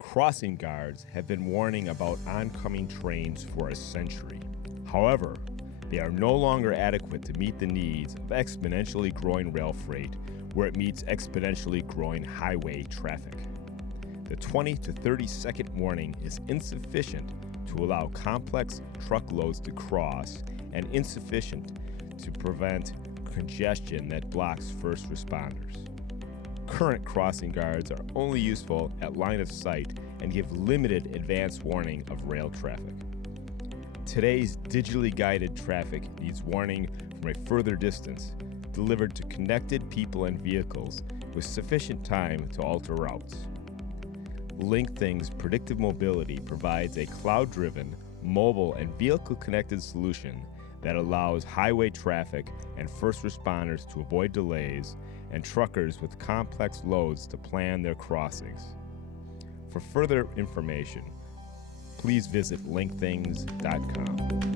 Crossing guards have been warning about oncoming trains for a century. However, they are no longer adequate to meet the needs of exponentially growing rail freight where it meets exponentially growing highway traffic. The 20 to 30 second warning is insufficient to allow complex truckloads to cross and insufficient to prevent congestion that blocks first responders. Current crossing guards are only useful at line of sight and give limited advance warning of rail traffic. Today's digitally guided traffic needs warning from a further distance, delivered to connected people and vehicles with sufficient time to alter routes. LinqThingz Predictive Mobility provides a cloud-driven, mobile, and vehicle-connected solution that allows highway traffic and first responders to avoid delays and truckers with complex loads to plan their crossings. For further information, please visit LinqThingz.com.